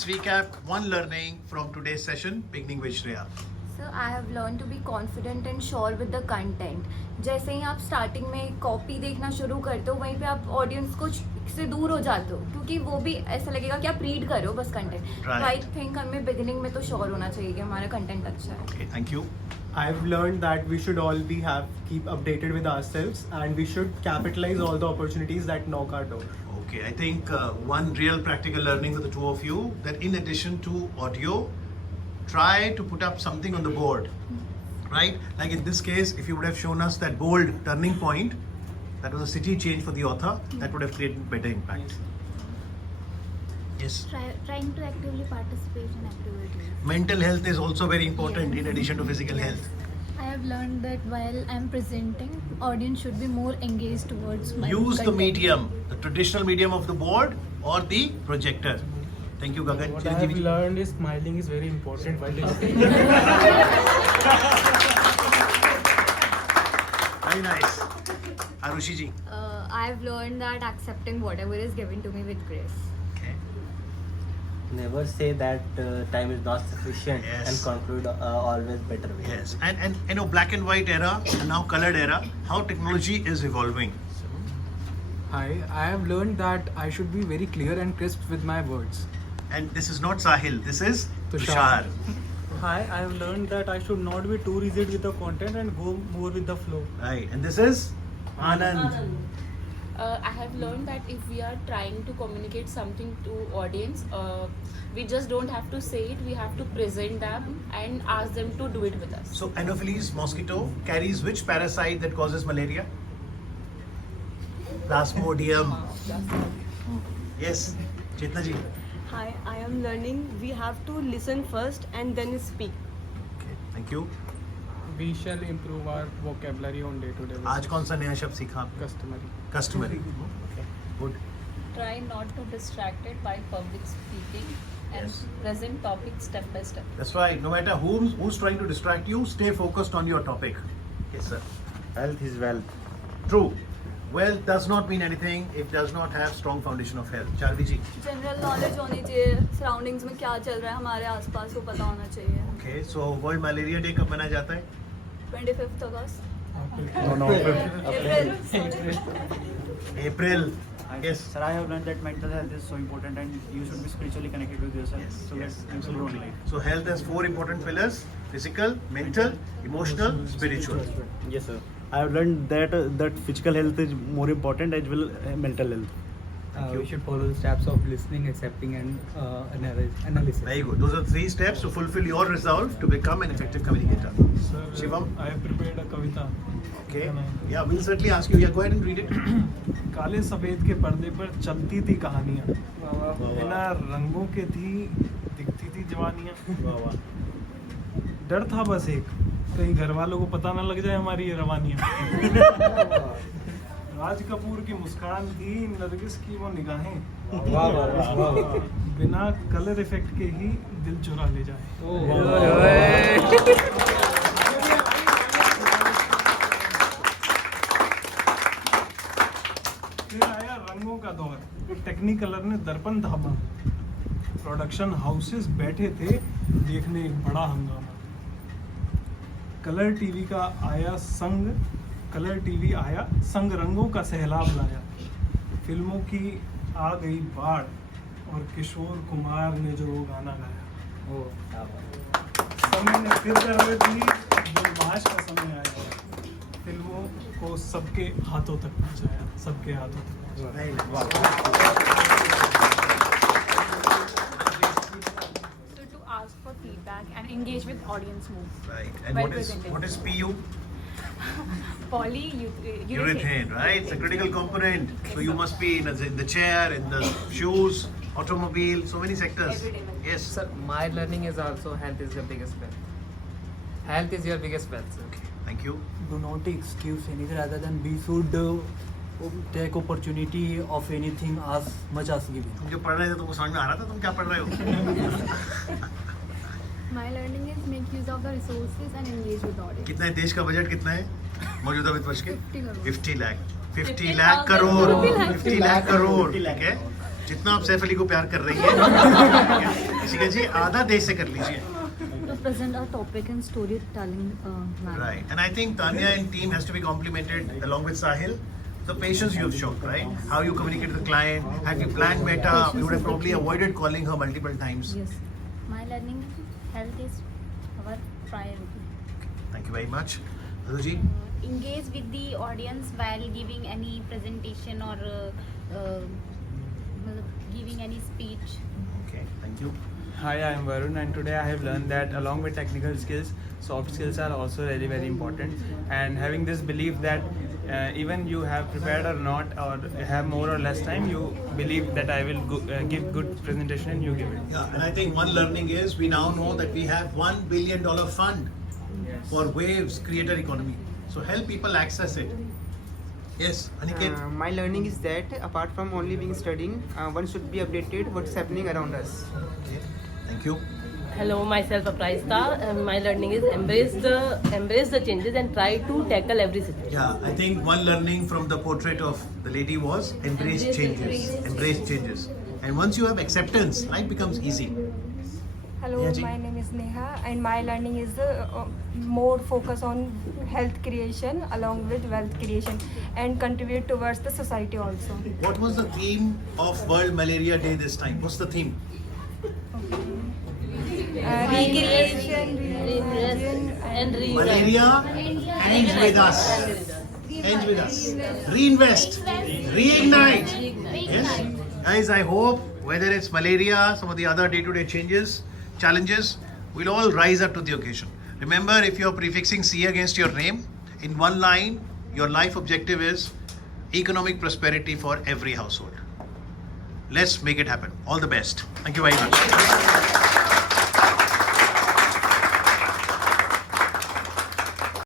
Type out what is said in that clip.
let's recap one learning from today's session, beginning with Shreya. So I have learned to be confident and sure with the content. जैसे ही आप starting में copy देखना शुरू करते हो वहीं पे आप ऑडियंस को से दूर हो जाते हो क्योंकि वो भी ऐसा लगेगा कि आप रीड कर रहे हो बस कंटेंट. तो आई थिंक हमें बिगिनिंग में तो श्योर होना चाहिए कि हमारा कंटेंट अच्छा है. Okay, thank you. I've learned that we should all keep updated with ourselves, and we should capitalize all the opportunities that knock our door. Okay, I think one real practical learning for the two of you, that in addition to audio, try to put up something on the board, right? Like in this case, if you would have shown us that bold turning point, that was a city change for the author, that would have created better impact. Yes. Trying to actively participate in activities. Mental health is also very important in addition to physical health. I have learned that while I'm presenting, audience should be more engaged towards my Use the content. medium, the traditional medium of the board or the projector. Thank you, Gagan. What I have learned is smiling is very important while listening. Very nice. Arushi ji. I've learned that accepting whatever is given to me with grace. Okay. Never say that time is not sufficient Yes. and conclude always better way. Yes, and you know, black and white era and now colored era, how technology is evolving. I have learned that I should be very clear and crisp with my words. And this is not Sahil, this is Tushar. Tushar. Hi, I have learned that I should not be too rigid with the content and go more with the flow. Right, and this is Anand. I have learned that if we are trying to communicate something to audience, we just don't have to say it, we have to present them and ask them to do it with us. So Anopheles mosquito carries which parasite that causes malaria? Plasmodium. Yes, Chetna ji. Hi, I am learning we have to listen first and then speak. Okay, thank you. We shall improve our vocabulary on day-to-day basis. आज कौन सा नया शब्द सीखा आपने? Customary. Customary. Okay, good. Try not to distracted by public speaking and Yes. present topic step by step. That's right. No matter who's trying to distract you, stay focused on your topic. Yes, sir. Health is wealth. True. Wealth does not mean anything if does not have strong foundation of health. Charvi ji. General knowledge होनी चाहिए, surroundings में क्या चल रहा है हमारे आसपास वो पता होना चाहिए. Okay, so World Malaria Day कब मनाया जाता है? 25th August. No. April. Yes. Sir, I have learned that mental health is so important and you should be spiritually connected with yourself. Yes, So yes, let's improve on life. So health has 4 important pillars: physical, mental, emotional, spiritual. Yes, sir. I have learned that physical health is more important as well as mental health. We should follow the steps of listening, accepting, and analysis. Very good. Those are 3 steps to fulfill your resolve to become an effective communicator. Sir, Shivam? I have prepared a kavita. Okay. Yeah, we'll certainly ask you. Yeah, go ahead and read it. काले सफेद के पर्दे पर चलती थी कहानियाँ, बिना रंगों के थी दिखती थी जवानियाँ. डर था बस एक, कहीं घर वालों को पता ना लग जाए हमारी ये रवानियाँ. राज कपूर की मुस्कान थी, नरगिस की वो निगाहें, बिना कलर इफेक्ट के ही दिल चुरा ले जाए. फिर आया रंगों का दौर, टेक्निकलर ने दर्पण थामा, प्रोडक्शन हाउसेस बैठे थे देखने एक बड़ा हंगामा. कलर टीवी आया संग रंगों का सैलाब लाया. फिल्मों की आ गई बाढ़ और किशोर कुमार ने जो वो गाना गाया. समय ने फिर जरूरत दी, बदमाश का समय आया. फिल्मों को सबके हाथों तक पहुंचाया, सबके हाथों तक पहुंचाया. Very nice. So to ask for feedback and engage with audience more. Right. And While what presenting. is PU? Polyurethane. Right? It's a critical component. So you must be in the chair, in the shoes, automobile, so many sectors. Everyday life. Yes. Sir, my learning is also health is your biggest wealth. Health is your biggest wealth, sir. Okay. Thank you. Do not excuse anything rather than we should take opportunity of anything as much as given. तुम जो पढ़ रहे थे तुमको समझ में आ रहा था तुम क्या पढ़ रहे हो? My learning is make use of the resources and engage with audience. कितना है देश का बजट कितना है मौजूदा वित्त वर्ष के? 50 करोड़. 50 लाख. 50 लाख करोड़. 50 लाख करोड़. ठीक है. जितना आप सैफ अली को प्यार कर रही है इसी जी आधा देश से कर लीजिए. To present our topic in storytelling manner. Right, and I think Tanya and team has to be complimented along with Sahil. The patience you have shown, right? How you communicate with the client. Had you planned better, we would have probably avoided calling her multiple times. Yes. My learning health is our priority. Thank you very much. Aduji? Engage with the audience while giving any presentation or giving any speech. Okay, thank you. Hi, I am Varun, and today I have learned that along with technical skills, soft skills are also very, very important. And having this belief that even you have prepared or not, or have more or less time, you believe that I will give good presentation and you give it. Yeah, and I think one learning is we now know that we have $1 billion fund for Waves Creator Economy. So help people access it. Yes, Aniket. My learning is that apart from only being studying, one should be updated what's happening around us. Okay, thank you. Hello, myself Aprayista. My learning is embrace the changes and try to tackle every situation. Yeah, I think one learning from the portrait of the lady was embrace changes. Embrace changes. And once you have acceptance, life becomes easy. Hello, Yeah, ji. my name is Neha, and my learning is more focus on health creation along with wealth creation and contribute towards the society also. What was the theme of World Malaria Day this time? What's the theme? Recreation, And Malaria ends with us. Ends with us. Reinvest. Reignite. Yes. Guys, I hope whether it's malaria, some of the other day-to-day challenges, we'll all rise up to the occasion. Remember, if you're prefixing C against your name, in one line, your life objective is economic prosperity for every household. Let's make it happen. All the best. Thank you very much.